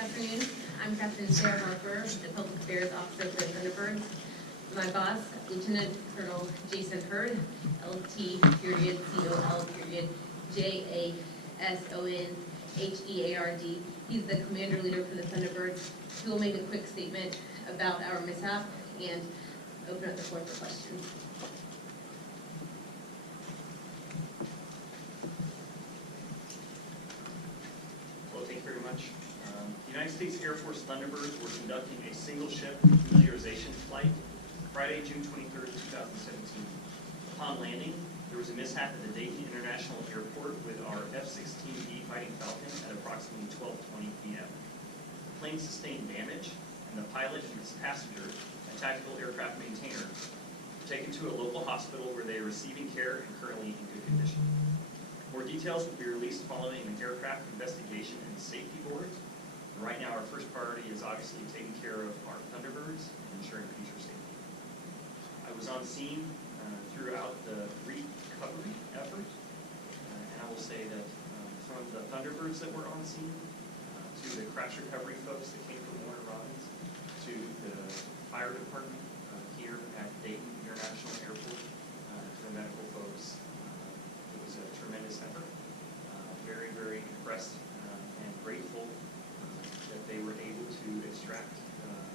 afternoon. I'm Captain Sarah Harper, the Public Affairs Officer for the Thunderbirds. My boss, Lieutenant Colonel Jason Hurd, LT.COL.JASONHEARD. He's the commander leader for the Thunderbirds. He will make a quick statement about our mishap and open up the floor for questions. Well, thank you very much. The United States Air Force Thunderbirds were conducting a single-ship familiarization flight Friday, June 23rd, 2017. Upon landing, there was a mishap at the Dayton International Airport with our F-16B Fighting Falcon at approximately 12:20 p.m. The plane sustained damage, and the pilot and his passenger, a tactical aircraft maintainer, were taken to a local hospital where they are receiving care and currently in good condition. More details will be released following an aircraft investigation and safety board. And right now, our first priority is obviously taking care of our Thunderbirds and ensuring future safety. I was on scene throughout the recovery effort, and I will say that from the Thunderbirds that were on scene, to the crash recovery folks that came from Warner Robins, to the fire department here at Dayton International Airport, to the medical folks, it was a tremendous effort. Very, very impressed and grateful that they were able to extract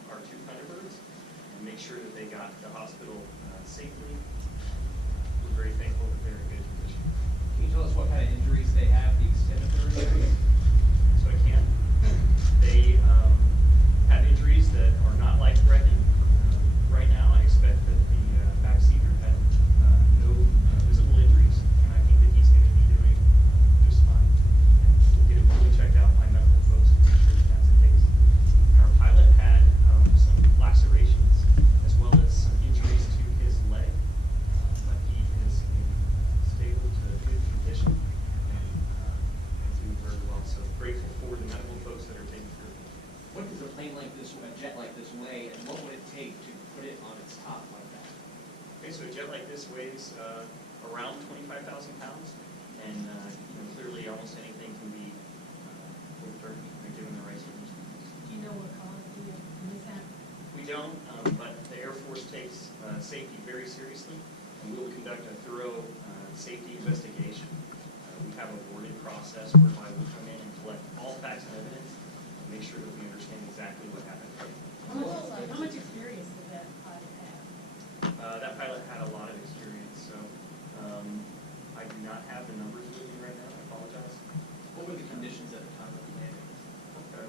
our two Thunderbirds and make sure that they got to the hospital safely. We're very thankful that they're in good condition. Can you tell us what kind of injuries they have, the extent of their injuries? So I can. They have injuries that are not life-threatening. Right now, I expect that the backseater had no visible injuries, and I think that he's going to be doing just fine. And we'll get him fully checked out by medical folks to make sure that that's the case. Our pilot had some lacerations as well as some injuries to his leg, but he is in stable to good condition and doing very well. So grateful for the medical folks that are taking care of him. What does a plane like this, a jet like this weigh, and what would it take to put it on its top like that? Okay, so a jet like this weighs around 25,000 pounds, and clearly almost anything can be overturned given the right circumstances. Do you know what caused the mishap? We don't, but the Air Force takes safety very seriously, and we will conduct a thorough safety investigation. We have a boarded process whereby we come in and collect all facts and evidence and make sure that we understand exactly what happened. How much experience did that pilot have? That pilot had a lot of experience, so I do not have the numbers with me right now. I apologize. What were the conditions at the time of the landing?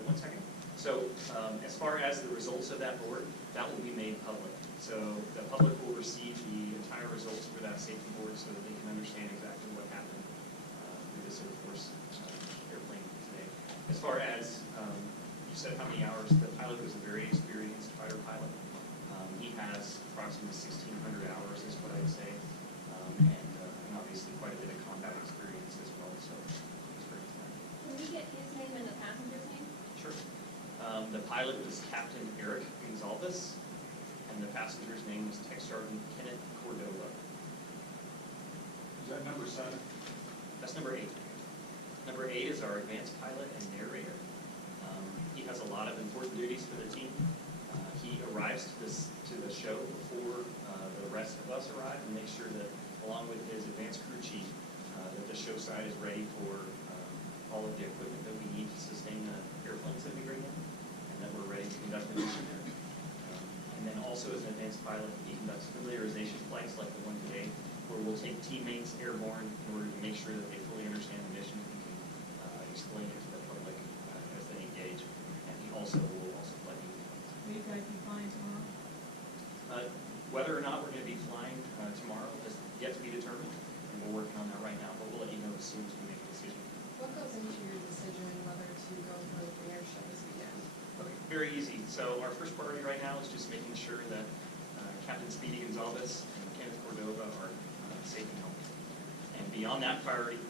1 second. So as far as the results of that board, that will be made public. So the public will receive the entire results for that safety board so that they can understand exactly what happened with this Air Force airplane today. As far as, you said how many hours, the pilot was a very experienced fighter pilot. He has approximately 1,600 hours is what I'd say, and obviously quite a bit of combat experience as well, so it's great to know. Can we get his name and the passenger's name? Sure. The pilot was Captain Eric Gonzalez, and the passenger's name was Tech Sergeant Kenneth Cordova. Is that number 7? That's number 8. Number 8 is our advanced pilot and narrator. He has a lot of important duties for the team. He arrives to the show before the rest of us arrive and makes sure that, along with his advanced crew chief, that the show site is ready for all of the equipment that we need to sustain the airplanes that we bring in, and that we're ready to conduct the mission there. And then also as an advanced pilot, he conducts familiarization flights like the one today, where we'll take teammates airborne in order to make sure that they fully understand the mission and can explain it to the public as they engage. And he also will fly me. Will you guys be flying tomorrow? Whether or not we're going to be flying tomorrow is yet to be determined, and we're working on that right now, but we'll let you know as soon as we make a decision. What goes into your decision whether to go for the air show this weekend? Okay, very easy. So our first priority right now is just making sure that Captain Speedy Gonzalez and Kenneth Cordova are safe and healthy. And beyond that priority,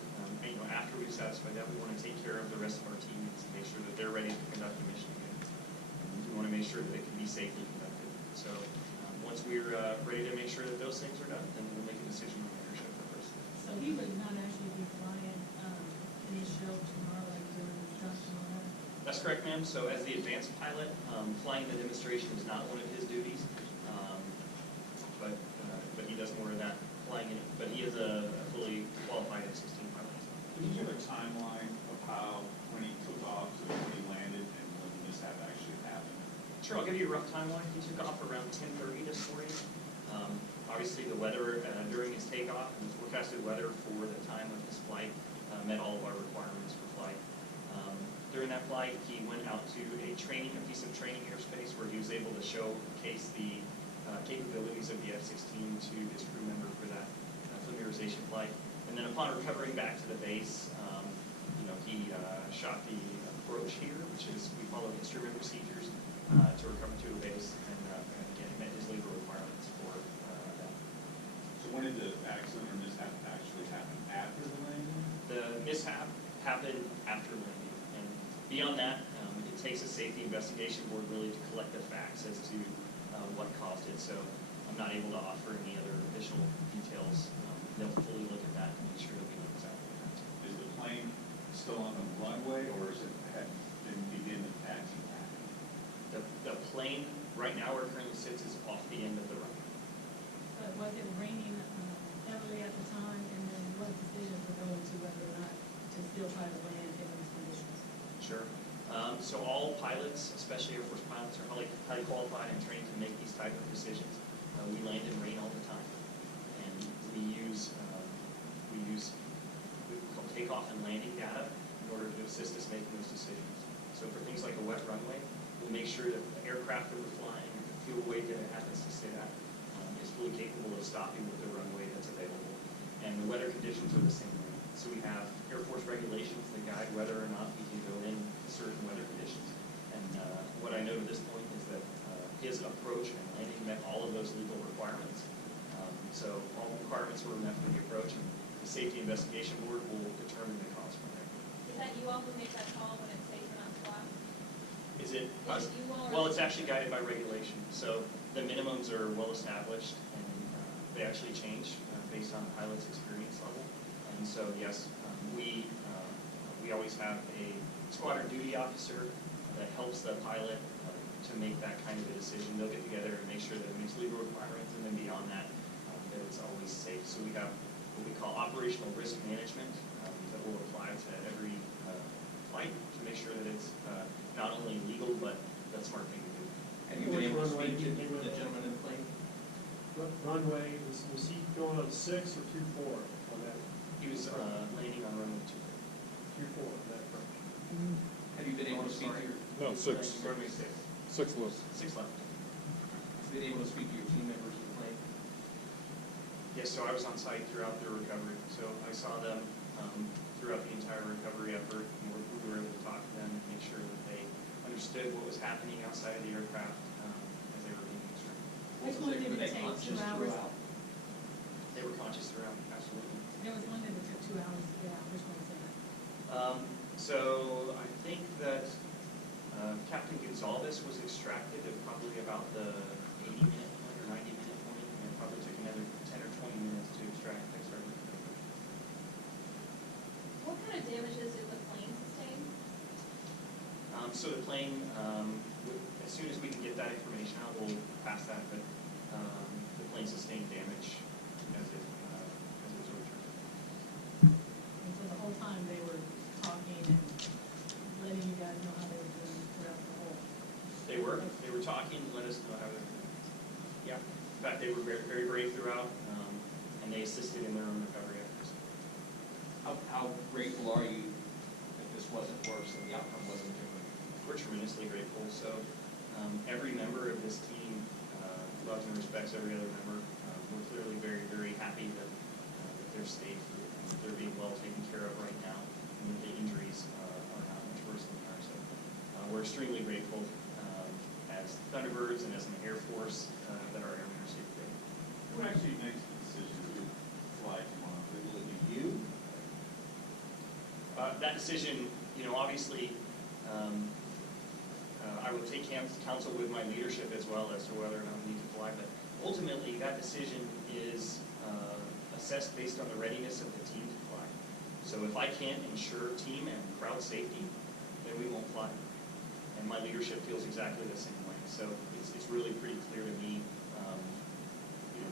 after we've satisfied that, we want to take care of the rest of our teammates and make sure that they're ready to conduct the mission again. And we want to make sure that it can be safely conducted. So once we're ready to make sure that those things are done, then we'll make a decision on the air show first. So he would not actually be flying in his show tomorrow, like doing the stuff tomorrow? That's That's correct, ma'am. So as the advanced pilot, flying the demonstration is not one of his duties, but he does more of that flying it. But he is a fully qualified F-16 pilot. Can you give a timeline of how, when he took off to when he landed and when the mishap actually happened? Sure, I'll give you a rough timeline. He took off around 10:30 this morning. Obviously, the weather during his takeoff and the forecasted weather for the time of his flight met all of our requirements for flight. During that flight, he went out to a piece of training airspace where he was able to showcase the capabilities of the F-16 to his crew member for that familiarization flight. And then upon recovering back to the base, he shot the approach here, which is we follow instrument procedures to recover to the base, and again, met his legal requirements for that. So when did the accident or mishap actually happen? After the landing? The mishap happened after landing, and beyond that, it takes a safety investigation board really to collect the facts as to what caused it. So I'm not able to offer any other additional details. They'll fully look at that and make sure that we know exactly what happened. Is the plane still on the runway, or is it didn't begin the taxi back? The plane right now where it currently sits is off the end of the runway. But was it raining heavily at the time, and then what decision to go into whether or not to still try to land in those conditions? Sure. So all pilots, especially Air Force pilots, are highly qualified and trained to make these type of decisions. We land in rain all the time, and we use what we call takeoff and landing data in order to assist us making those decisions. So for things like a wet runway, we'll make sure that the aircraft that we're flying, the fuel weight that it happens to sit at, is fully capable of stopping with the runway that's available. And the weather conditions are the same way. So we have Air Force regulations that guide whether or not we can go in certain weather conditions. And what I know to this point is that his approach and landing met all of those legal requirements. So all the requirements were met for the approach, and the Safety Investigation Board will determine the cause from there. Is that you all who make that call when it's safe or not to fly? Is it? Is it you all? Well, it's actually guided by regulation. So the minimums are well established, and they actually change based on the pilot's experience level. And so, yes, we always have a squadron duty officer that helps the pilot to make that kind of a decision. They'll get together and make sure that it meets legal requirements, and then beyond that, that it's always safe. So we have what we call operational risk management that will apply to every flight to make sure that it's not only legal, but the smart thing to do. Have you been able to Runway, speak to you the went gentleman in the plane? What runway, was he going on 6 or 2-4 on that? He was landing on runway 2. 2-4 on that approach. Have you been able to speak to your, No, 6. Runway 6. 6 left. 6 left. been able to speak to your team members in the plane? Yes, so I was on site throughout their recovery. So I saw them throughout the entire recovery effort, and we were able to talk to them and make sure that they understood what was happening outside of the aircraft as they were being instructed. Which one did it take 2 hours? They were conscious throughout, absolutely. There was one that it took 2 hours to get out. Which one was that? So I think that Captain Gonzalez was extracted at probably about the 80-minute point or 90-minute point, and it probably took another 10 or 20 minutes to extract. What kind of damages did the plane sustain? So the plane, as soon as we can get that information out, we'll pass that, but the plane sustained damage as it was overturned. And so the whole time they were talking and letting you guys know how they were doing throughout the whole. They were talking to let us know how they're doing. Yeah. In fact, they were very, very brave throughout, and they assisted in their own recovery efforts. How grateful are you that this wasn't worse and the outcome wasn't different? We're tremendously grateful. So every member of this team loves and respects every other member. We're clearly very, very happy that they're safe, and that they're being well taken care of right now, and that the injuries are not much worse than they are. So we're extremely grateful as Thunderbirds and as an Air Force that our airmen are safe today. Who actually makes the decision to fly tomorrow? Will it be you? That decision, obviously, I would take counsel with my leadership as well as to whether or not we need to fly, but ultimately that decision is assessed based on the readiness of the team to fly. So if I can't ensure team and crowd safety, then we won't fly. and my leadership feels exactly the same way. So it's really pretty clear to me,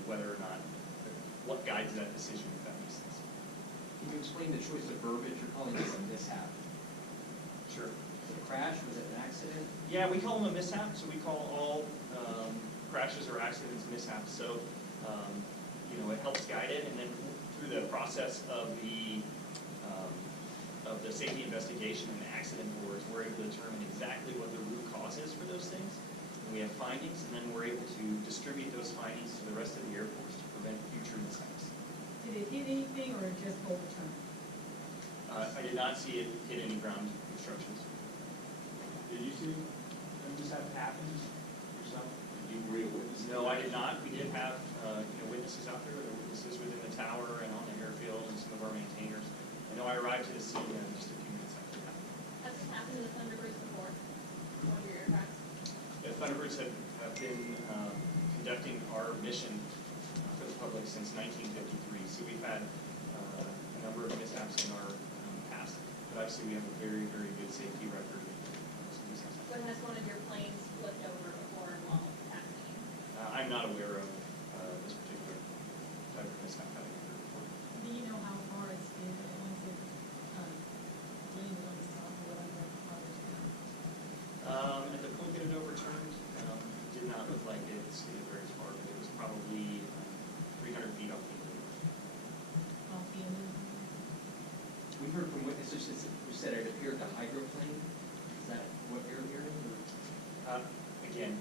whether or not, what guides that decision, if that makes sense. Can you explain the choice of verbiage? You're calling this a mishap. Sure. Was it a crash? Was it an accident? Yeah, we call them a mishap, so we call all crashes or accidents mishaps. So, it helps guide it, and then through the process of the safety investigation and the accident boards, we're able to determine exactly what the root cause is for those things. And we have findings, and then we're able to distribute those findings to the rest of the Air Force to prevent future mishaps. Did it hit anything or just overturned? I did not see it hit any ground obstructions. Did you see this have happened yourself? Did you agree with this? No, I did not. We did have, witnesses out there. There were witnesses within the tower and on the airfield and some of our maintainers. I know I arrived to the scene just a few minutes after that. Has this happened to the Thunderbirds before? One of your aircraft? The Thunderbirds have been conducting our mission for the public since 1953. So we've had a number of mishaps in our past. But obviously we have a very, very good safety record. But has one of your planes flipped over before while taxiing? I'm not aware of this particular type of mishap having occurred before. Do you know how far it's been once it landed on the top or whatever? At the point that it overturned, it did not look like it skated very far, but it was probably 300 feet off the end. Off the end? We heard from witnesses who said it appeared to hydroplane. Is that what you're hearing? Again,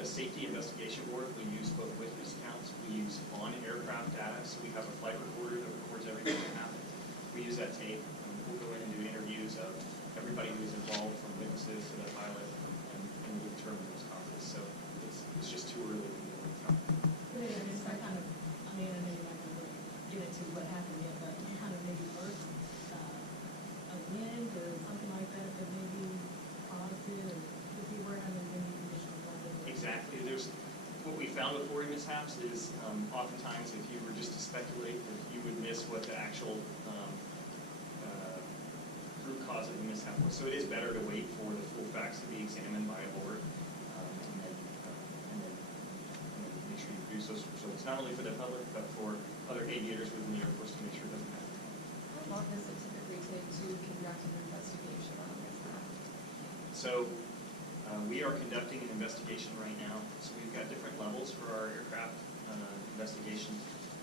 the safety investigation board, we use both witness counts, we use on-aircraft data, so we have a flight recorder that records everything that happens. We use that tape, and we'll go in and do interviews of everybody who's involved, from witnesses to the pilot, and we'll determine those causes. So it's just too early to be able to tell. Yeah, it's like kind of, I know you're not going to get into what happened yet, but kind of maybe worse, a wind or something like that, that maybe positive, or if you were having windy conditions like that. Exactly. What we found with Florida mishaps is oftentimes if you were just to speculate, that you would miss what the actual root cause of the mishap was. So it is better to wait for the full facts to be examined by a board, and then make sure you do so. So it's not only for the public, but for other aviators within the Air Force to make sure it doesn't happen. How long does it typically take to conduct an investigation on this map? So we are conducting an investigation right now. So we've got different levels for our aircraft investigation.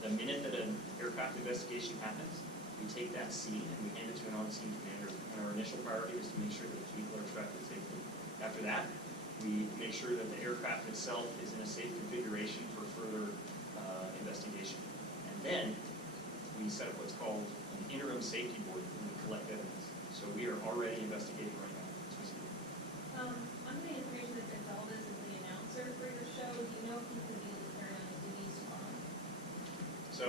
The minute that an aircraft investigation happens, we take that scene and we hand it to an on-scene commander. And our initial priority is to make sure that the people are extracted safely. After that, we make sure that the aircraft itself is in a safe configuration for further investigation. And then we set up what's called an interim safety board and we collect evidence. So we are already investigating right now. Under the information that's been told us as the announcer for your show, do you know if he's going to be able to carry on his duties tomorrow? So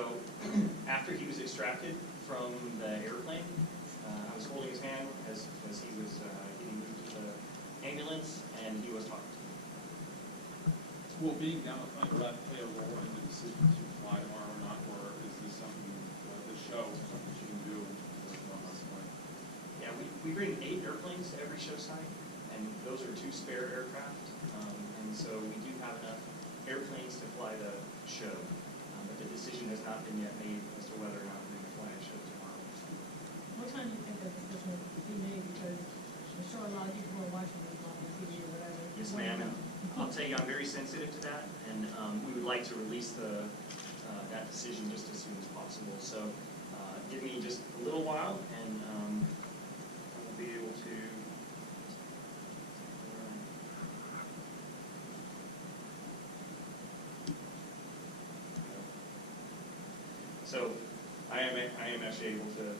after he was extracted from the airplane, I was holding his hand as he was getting moved to the ambulance, and he was talking to me. Will being down the front left play a role in the decision to fly tomorrow or not, or is this something, the show, something you can do with one last point? Yeah, we bring 8 airplanes to every show site, and those are 2 spare aircraft. And so we do have enough airplanes to fly the show, but the decision has not been yet made as to whether or not we're going to fly a show tomorrow. What time do you think that decision will be made? Because I'm sure a lot of people are watching this on TV or whatever. Yes, ma'am, and I'll tell you, I'm very sensitive to that, and we would like to release that decision just as soon as possible. So give me just a little while, and we'll be able to. So I am actually able to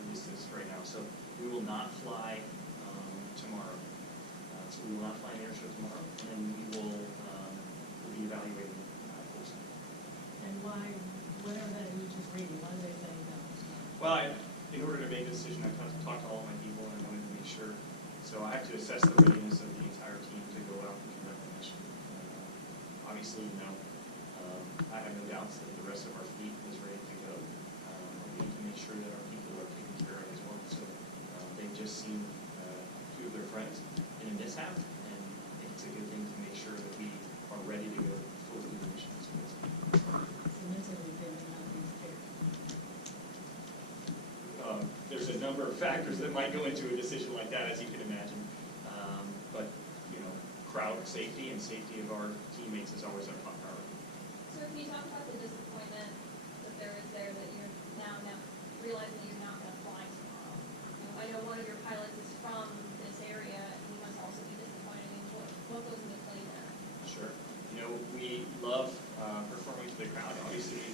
release this right now. So we will not fly tomorrow. So we will not fly an air show tomorrow, and then we will we'll be evaluating Folsom. And why, whatever that is, just reading, why do they say no? Well, in order to make a decision, I talked to all of my people, and I wanted to make sure. So I have to assess the readiness of the entire team to go out and conduct the mission. Obviously, I have no doubts that the rest of our fleet is ready to go. We need to make sure that our people are taken care of as well. So they've just seen number of factors that might go into a decision like that, as you can imagine. But, crowd safety and safety of our teammates is always our top priority. So can you talk about the disappointment that there is there that you're now realizing that you're not going to fly tomorrow? I know one of your pilots is from this area, and he must also be disappointed. I mean, what goes into play there? Sure. We love performing to the crowd. Obviously,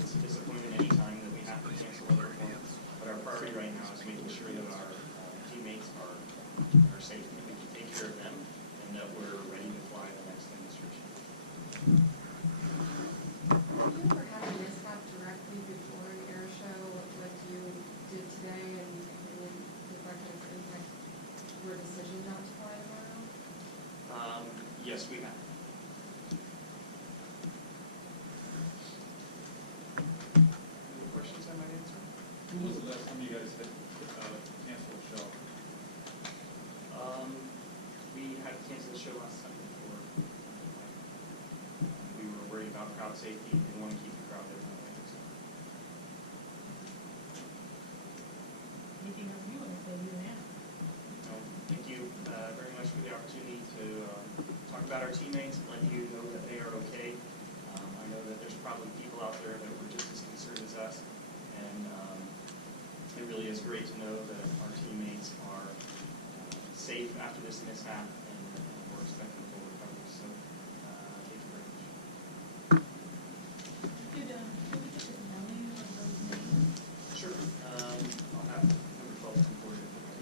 it's a disappointment anytime that we have to cancel a performance. But our priority right now is making sure that our teammates are safe and we can take care of them and that we're ready to fly the next demonstration. Have you ever had a mishap directly before an air show, like you did today, and really did that kind of impact your decision not to fly tomorrow? Yes, we have. Any questions I might answer? When was the last time you guys had canceled a show? We had to cancel the show last Sunday before. We were worried about crowd safety and didn't want to keep the crowd there. Anything else you want to say, you and Anna? Thank you very much for the opportunity to talk about our teammates and let you know that they are okay. I know that there's probably people out there that were just as concerned as us, and it really is great to know that our teammates are safe after this mishap, and we're expecting a full recovery. So thank you very much. Could we get the spelling of those names? Sure. I'll have number 12 come forward. Okay.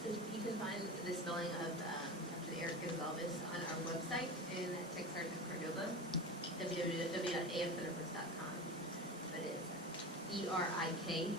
So you can find the spelling of Captain Eric Gonzalez on our website in Tech Sergeant Cordova, www.afthunderbirds.com. But it's ERIKGON